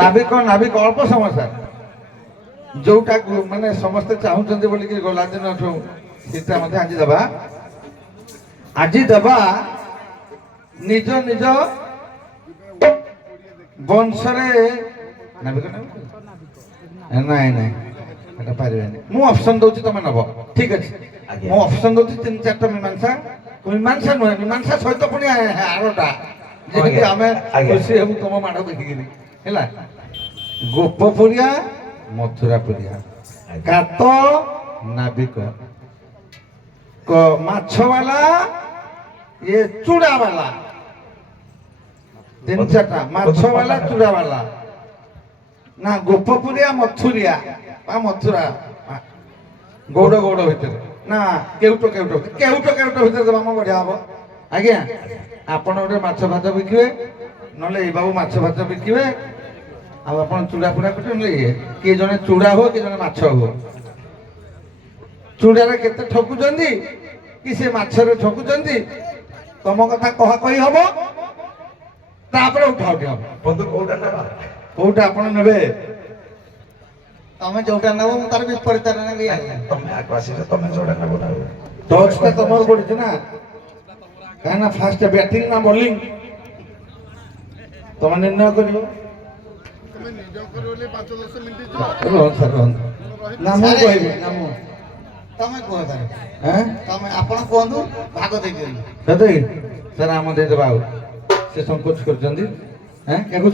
ନାବିକ ନାବିକ ଅଳ୍ପ ସମୟ ସାର୍ ଯୋଉଟା ମାନେ ସମସ୍ତେ ଚାହୁଁଛନ୍ତି ବୋଲିକି ଗଲା ଦିନଠୁ ସେଟା ମଧ୍ୟ ଆଜି ଦେବା ନିଜ ନିଜ ବଂଶରେ ନାବିକ ନାଇଁ ନାଇଁ এটা পারিবেনি ମୁଁ ଅପସନ ଦଉଛି ତମେ ନବ ଠିକ ଅଛି ମୁଁ ଅପସନ ଦଉଛି 3-4ଟା ମୀମାଂସା ନୁହେଁ ମୀମାଂସା ସହିତ ପୁଣି ଆରଟା ଯେମିତି ଆମେ ଖୁସି ହେବୁ ତମ ମାଡ଼ ଦେଖିକିରି ହେଲା ଗୋପପୁରିଆ ମଥୁରାପୁରିଆ କାତ ନାବିକ ମାଛବାଲା ଇଏ ଚୁଡାବାଲା 3-4ଟା ମାଛବାଲା ଚୁଡାବାଲା ନା ଗୋପପୁରିଆ ମଥୁରିଆ ବା ମଥୁରା ଗୌଡ଼ ଗୌଡ଼ ଭିତରେ ନା କେଉଟ ଭିତରେ ଦେବା ଆମ ବଢିଆ ହବ ଆଜ୍ଞା ଆପଣ ଗୋଟେ ମାଛ ଭାତ ବିକିବେ ନହେଲେ ଏଇ ବାବୁ ମାଛ ଭାତ ବିକିବେ ଆଉ ଆପଣ ଚୁଡ଼ା ଫୁଡ଼ା କରିବେ ନହେଲେ ଇଏ କିଏ ଜଣେ ଚୁଡ଼ା ହୁଅ କିଏ ଜଣେ ମାଛ ହୁଅ ଚୁଡ଼ାରେ କେତେ ଠକୁଛନ୍ତି କି ସେ ମାଛରେ ଠକୁଛନ୍ତି ତମ କଥା କହି ହବ ତାପରେ ଉଠା ଉଠି ହବ କୋଉଟା ଆପଣ ନେବେ ତମେ ଯୋଉଟା ନେବ ମୁଁ ତାର ବିପରୀତରେ ନେବି ତମେ ଆଗ ଆସିଲେ ତମେ ଯୋଉଟା ନେବ ନା ଟଚ୍ଟା ତମର ପଡିଛି ନା କାହିଁକି ନା ଫାଷ୍ଟ ବ୍ୟାଟିଂ ନା ବୋଲିଂ ତମେ ନିର୍ଣ୍ଣୟ କରିବ ନା ମୁଁ କହିବି ନା ମୁଁ ତମେ କୁହ ତମେ ଆପଣ କୁହନ୍ତୁ ଭାଗ ଦେଇଦିଅନ୍ତୁ ସେତିକି ସାର୍ ଆମ ଦେଇଦେବା ଆଉ ସେ ସଂକୋଚ କରୁଛନ୍ତି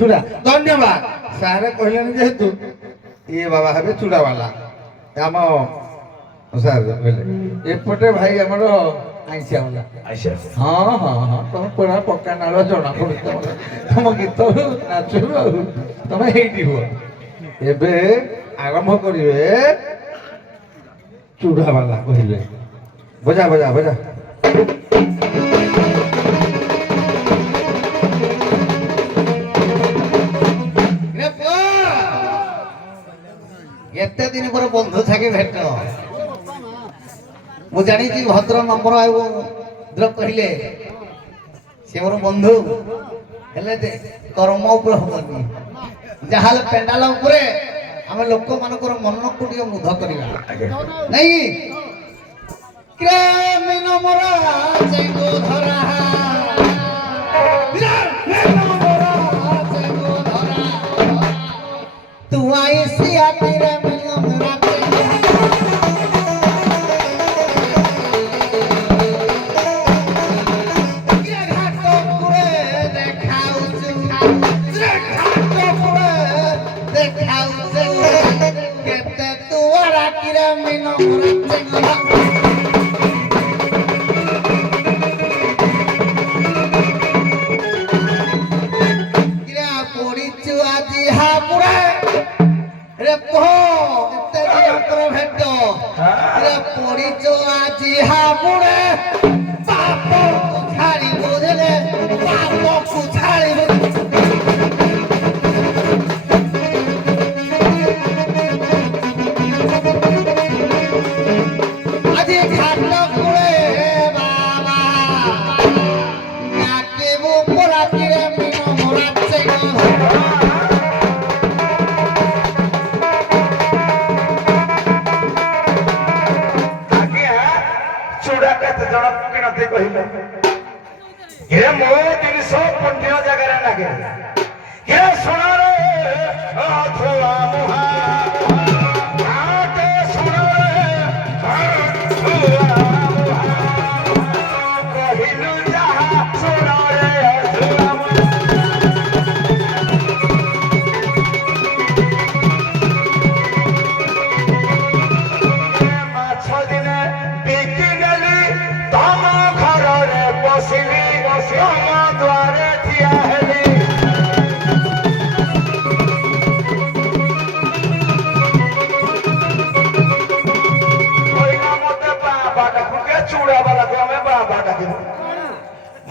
ଚୁଡ଼ା ଧନ୍ୟବାଦ ସାର୍ କହିଲେନି ଯେହେତୁ ଇଏ ବାବା ହେବେ ଚୁଡ଼ାବାଲା ଆମ ସାର୍ କହିଲେ ଏପଟେ ଭାଇ ଆମର ଆଇଁଷିଆ ବାଲା ହଁ ହଁ ହଁ ତମେ ପୁରା ପକ୍କା ନାଳ ଜଣା ପଡୁଛି ତମ ଗୀତ ନାଚୁ ଆଉ ତମେ ହେଇଠି ହୁଅ ଏବେ ଆରମ୍ଭ କରିବେ ଚୁଡ଼ାବାଲା କହିଲେ ବଜା ବଜା ବଜା ଏତେ ଦିନ ପରେ ବନ୍ଧୁ ସାଙ୍ଗେ ଭେଟ ମୁଁ ଜାଣିଛି ଭଦ୍ର ନମ୍ବର ଆଉ କହିଲେ ସେ ମୋର ବନ୍ଧୁ ହେଲେ କର୍ମ ଉପରେ ହବନି ଯାହାହେଲେ ପେଣ୍ଡାଲ ଉପରେ ଆମେ ଲୋକମାନଙ୍କର ମନକୁ ଟିକେ ମୁଧ କରିବା ନାଇଁ ତୁ ଆଇସିଆ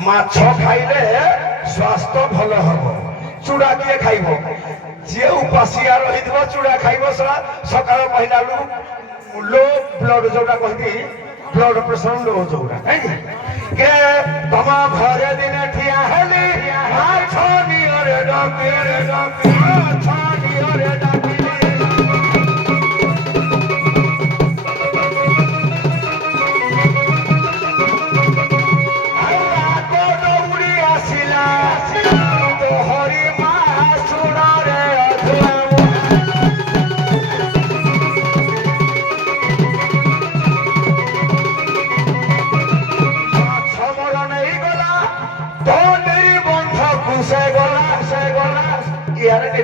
মাছ খাইলে স্বাস্থ্য ভালো হব চূড়া দিয়ে খাইব যে উপাসিয়া রহিথিব চূড়া খাইব সেটা সকাল মহিলা লো ব্লড যোটা কহতি ব্লড প্রেসর লো যোটা কে তম ঘরে দিনে ঠিয়া হেলি মাছ নিয়ে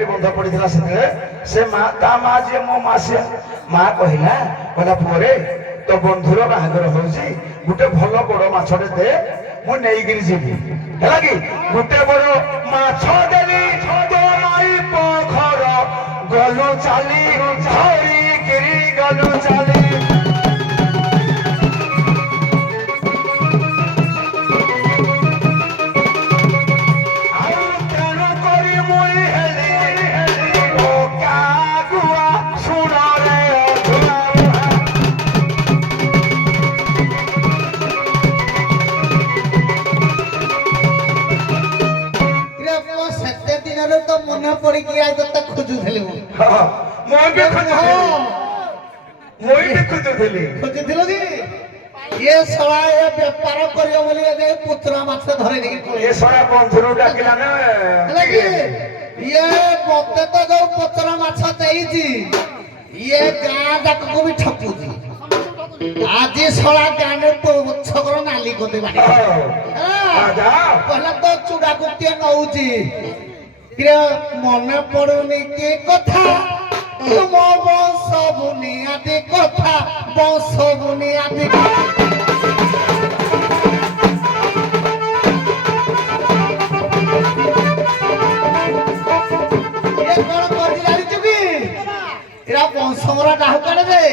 ବନ୍ଧ ପଡିଥିଲା ସେଥିରେ ସେ ମା ତା ମା ଯିଏ ମୋ ମାସିଆ ମା କହିଲା ପରେ ତୋ ବନ୍ଧୁର ବାହାଘର ହଉଛି ଗୋଟେ ଭଲ ବଡ ମାଛଟେ ଦେ ମୁଁ ନେଇକିରି ଯିବି ହେଲା କି ଗୋଟେ ବଡ ମାଛ ଦେଲି ତୋ ମାଇ ପୋଖର ଗଲୁ ଚାଲି ଧରିକିରି ଗଲୁ ଚାଲି ମନେ ପଡିକି ତତେ ଖୋଜୁଥିଲି ମୁଁ ଖୋଜୁଥିଲ କି ଇଏ ଶଳା ଏ ବେପାର କରିବ ବୋଲି ପୁତୁରା ମାଛ ଧରି ଦେଇକି ଏ ଶଳା ବନ୍ଧୁରୁ ଡାକିଲା ନା ଇଏ ମତେ ତ ଯୋଉ ପୁତୁରା ମାଛ ଦେଇଛି ଇଏ ଗାଁ ଯାକକୁ ବି ଠକୁଛି ଆଜି ଶଳା ଗାଁରେ ଛକର ନାଲି କରିଦେବା କହିଲା ତ ଚୁଡା କୁଟିଏ ନଉଛି ମନେ ପଡୁନି କି କଥା ମୋ ବଂଶ ବୁନିଆଦି କଥା ବଂଶ ବୁନିଆଦି କଣ କରି ଜାଣିଛୁ କି ଏରା ବଂଶମରା ଡାହୁକାରେ ଯେ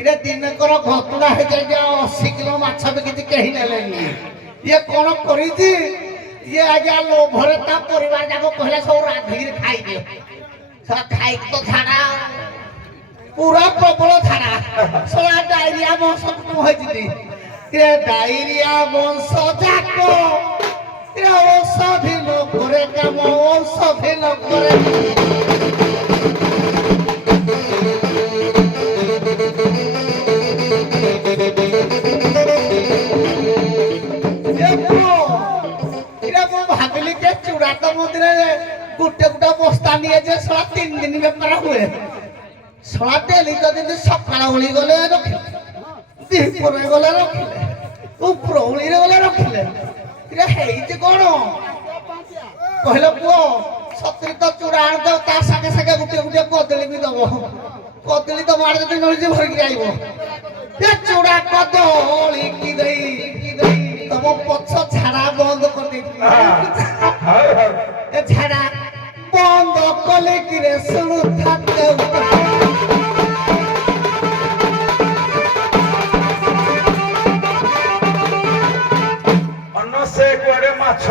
ଇଏ ଦିନକର ଘଟଣା ହେଇଯାଏ 80 କିଲୋ ମାଛ ବି କିଛି କେହି ନେଲେନି ଇଏ କଣ କରିଛି ये आजा लोभरे ता परिवार जाको कहले सब राधिर खाई दियो सब खाई तो थाना पूरा प्रबल थाना सला डायरिया वंश तुम होइती ये डायरिया वंश जाको ये औषधि न करे काम औषधि न करे भाविली के चूड़ा तो मंदिर गुटे गुटा बस्ता निये जे सला 3 दिन बेपार हुए सला डेली तो दिन सकाळ ओळी गले रखिले दीपरे गले रखिले उपरो ओळी रे गले रखिले रे हेई जे कोन कहले पुओ सत्री तो चूड़ा आन दो ता सागे सागे गुटे गुटे कदली भी दबो कदली तो मार दे नळी जे भर के आइबो ए चूड़ा कदली की देई तब पछ छाड़ा बंद कर देती छाड़ा बंद कले कि रे सुनु थाते अन्न से कोड़े माछ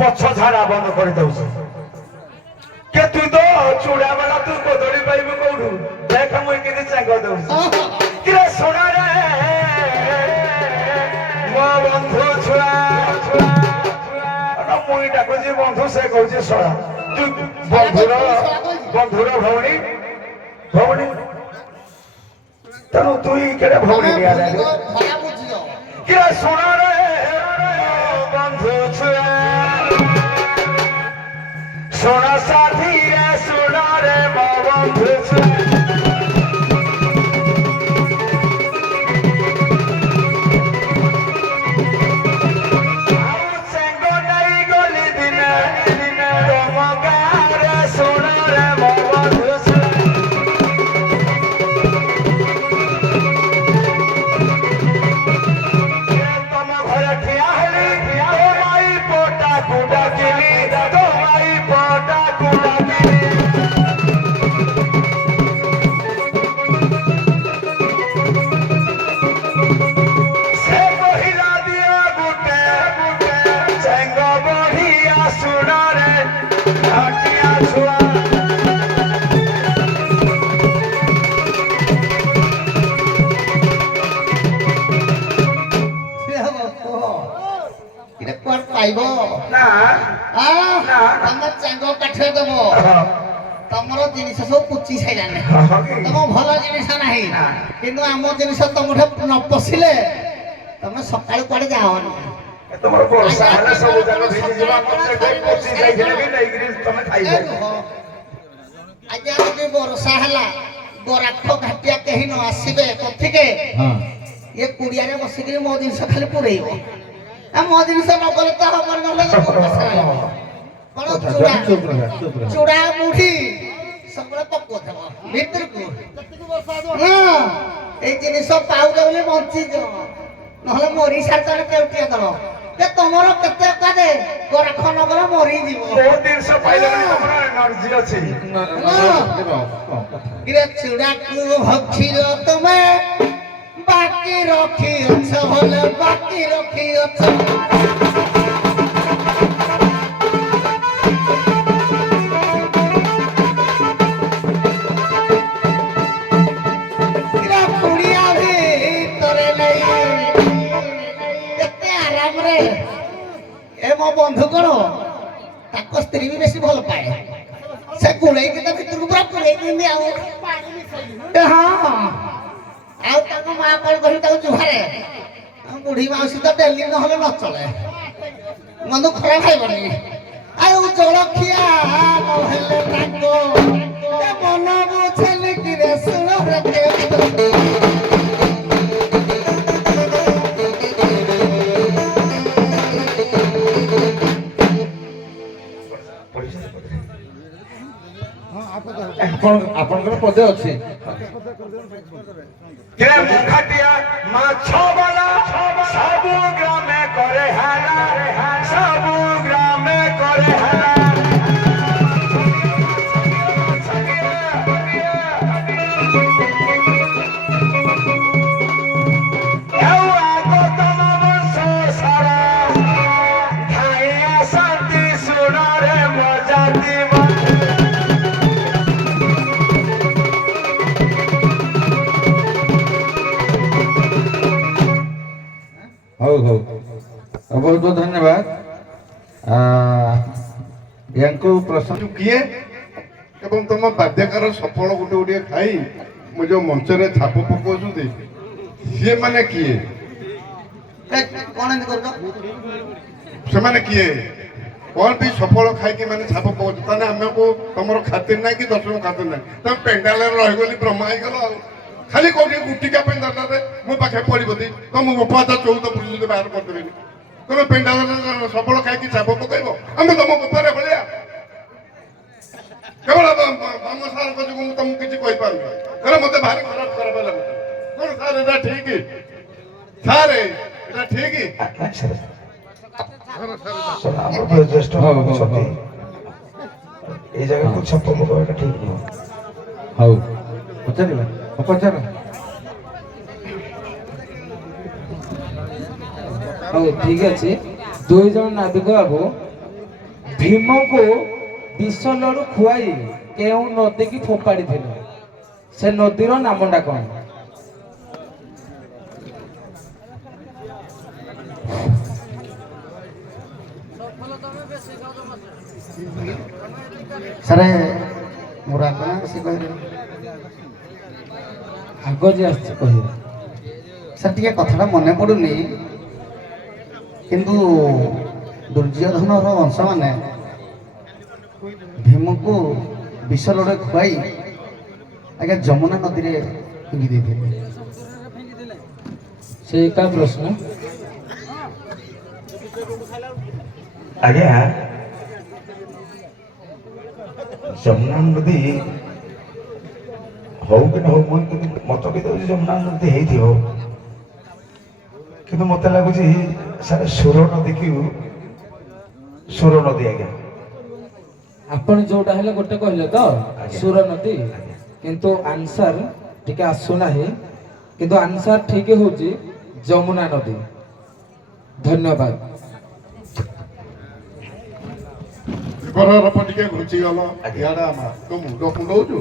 पछ छाड़ा बंद कर दउछ के तू तो चूड़ा वाला तू कोदड़ी पाइबो कोडू देख मुई किने चांग दउछ कि रे सोना रे बंधु छुआ मुई डाकुची बंधु से कहूची सड़ा तू बंधुर भौणी भौणी तेणु तु केड़े भौणी निया कि सुना रे बंधु छुआ सोना साथी रे सुना रे बंधु छुआ ଚାଙ୍ଗ କାଠିରେ ଦବ ତମର ଜିନିଷ ସବୁ ପୁଚି ସାଇଲାନି ତମ ଭଲ ଜିନିଷ ନାହିଁ କିନ୍ତୁ ଆମ ଜିନିଷ ତମଠୁ ନ ପଶିଲେ ତମେ ସକାଳୁ କୁଆଡେ ଯାଅନି ତମର ବର୍ଷା ହେଲା ସବୁ ଜାଗ ଭିଜି ଯିବା ମତେ ପଚି ଯାଇଥିଲେ ବି ନେଇକିରି ତମେ ଖାଇବେ ଆଜ୍ଞା ଯଦି ବର୍ଷା ହେଲା ଗରାଖ ଘାଟିଆ କେହି ନ ଆସିବେ କଥିକେ ଇଏ କୁଡ଼ିଆରେ ବସିକିରି ମୋ ଜିନିଷ ଖାଲି ପୁରେଇବ ମୋ ଜିନିଷ ନ ଗଲେ ତ ହବନି ନହେଲେ କଣ ଚୁଡ଼ା ମୁଢି ସବୁବେଳେ ପକଉଥିବ ଭିତରକୁ ଏଇ ଜିନିଷ ପାଉଛ ବୋଲି ବଞ୍ଚିଛ ନହେଲେ ମରି ସାରିଛ କେଉଟିଆ ଦଳ ତମର କେତେ ଅକାଦେ ଗରାଖ ନଗର ମରିଯିବ ବହୁତ ଜିନିଷ ପାଇଲେ ତମର ଏନର୍ଜି ଅଛି ଚୁଡ଼ାକୁ ଭକ୍ଷିଲ ତମେ ବାକି ରଖିଅଛ ଭଲ ବାକି ରଖିଅଛ ଏ ମୋ ବନ୍ଧୁ କଣ ତାଙ୍କ ସ୍ତ୍ରୀ ବି ବେଶୀ ଭଲ ପାଏ ସେ ଗୁଳେଇକି ତା ଭିତରକୁ ପୁରା ପୁରେଇକି ଆଉ ହଁ ଆଉ ତାଙ୍କ ମା କଣ କହିବି ତାକୁ ଜୁହାରେ ବୁଢୀ ମାଉସୀ ତ ଡେଲି ନହେଲେ ନ ଚଳେ ବନ୍ଧୁ ଖରାପ ଖାଇବନି ଆଉ ଜଳଖିଆ ନହେଲେ ତାଙ୍କ ମନ ବୁଝେଲି କି ରେ ଶୁଣ ଆପଣଙ୍କର ପଦେ ଅଛି ମାଛ ବାଲା ସବୁ ଗ୍ରାମେ କରେ ହାରା ସବୁ ଗ୍ରାମେ କରେ ହାରା ହଉ ହଉ ବହୁତ ବହୁତ ଧନ୍ୟବାଦ ୟାଙ୍କୁ ପ୍ରଶ୍ନ କିଏ ଏବଂ ତମ ବାଦ୍ୟକାର ସଫଳ ଗୋଟେ ଗୋଟିଏ ଖାଇ ମୁଁ ଯୋଉ ମଞ୍ଚରେ ଛାପ ପକାଉଛନ୍ତି ସିଏ ମାନେ କିଏ କଣ ଏମିତି କରୁଛ ସେମାନେ କିଏ କଣ ବି ସଫଳ ଖାଇକି ମାନେ ଛାପ ପକାଉଛ ତାହେଲେ ଆମକୁ ତମର ଖାତିର ନାହିଁ କି ଦର୍ଶନ ଖାତିର ନାହିଁ ତମେ ପେଣ୍ଡାଲରେ ରହିଗଲି ବ୍ରହ୍ମା ହେଇଗଲ ଆଉ ଖାଲି କୋଉଠି ଗୁଟିକା ପେଣ୍ଡାଲରେ ମୋ ପାଖେ ପଡିବନି ତମ ଗୋପାତ 14 ପୁରୁଷ ବାହାର କରିଦେବେନି ତମେ ପେଣ୍ଡାଲରେ ସଫଳ ଖାଇକି ଛାପ ପକାଇବ ଆମେ ତମ ଗୋପାରେ ଭଳିଆ କେବଳ ବାମ ସାରଙ୍କ ଯୋଗୁଁ ମୁଁ ତମକୁ କିଛି କହିପାରୁନି କାରଣ ମତେ ଭାରି ଖରାପ ଲାଗୁଛି କଣ ସାର୍ ଏଇଟା ଠିକ ସାର୍ ଏଇଟା ଠିକ এই জায়গাକୁ ଛପ ପକାଇବାଟା ଠିକ ନୁହଁ ହଉ ପଚାରିବା ପଚାର ହଉ ଠିକ ଅଛି 2 ଜଣ ନାବିକ ବାବୁ ଭୀମକୁ ବିଷ ଲଡୁ ଖୁଆଇ କେଉଁ ନଦୀକି ଫୋପାଡ଼ିଥିଲେ ସେ ନଦୀର ନାମଟା କଣ ସାରେ ମୋର ଆଗ ସେ କହିଲେ ଆଗ ଯେ ଆସିଛି କହିବେ ସାର୍ ଟିକେ କଥାଟା ମନେ ପଡୁନି କିନ୍ତୁ ଦୁର୍ଯ୍ୟୋଧନର ବଂଶମାନେ ଭୀମକୁ ବିଷ ଲଡ଼େ ଖୁଆଇ ଆଜ୍ଞା ଯମୁନା ନଦୀରେ ଫିଙ୍ଗି ଦେଇଥିଲେ ସେ ଏକା ପ୍ରଶ୍ନ ଆଜ୍ଞା ଯମୁନା ନଦୀ ହଉ କି ନ ହଉ ମୁଁ କିନ୍ତୁ ମତ ବି ଦଉଛି ଯମୁନା ନଦୀ ହେଇଥିବ କିନ୍ତୁ ମତେ ଲାଗୁଛି ସାର୍ ସୁର ନଦୀକୁ ସୁର ନଦୀ ଆଜ୍ଞା ଆପଣ ଯୋଉଟା ହେଲେ ଗୋଟେ କହିଲେ ତ ସୁର ନଦୀ କିନ୍ତୁ ଆନ୍ସର ଟିକେ ଆସୁନାହିଁ କିନ୍ତୁ ଆନ୍ସର ଠିକ ହଉଛି ଯମୁନା ନଦୀ ଧନ୍ୟବାଦ ବରର ଟିକେ ଘୁଞ୍ଚିଗଲ ଇଆଡେ ଆମ ମୁଣ୍ଡ କୁଣ୍ଡଉଛୁ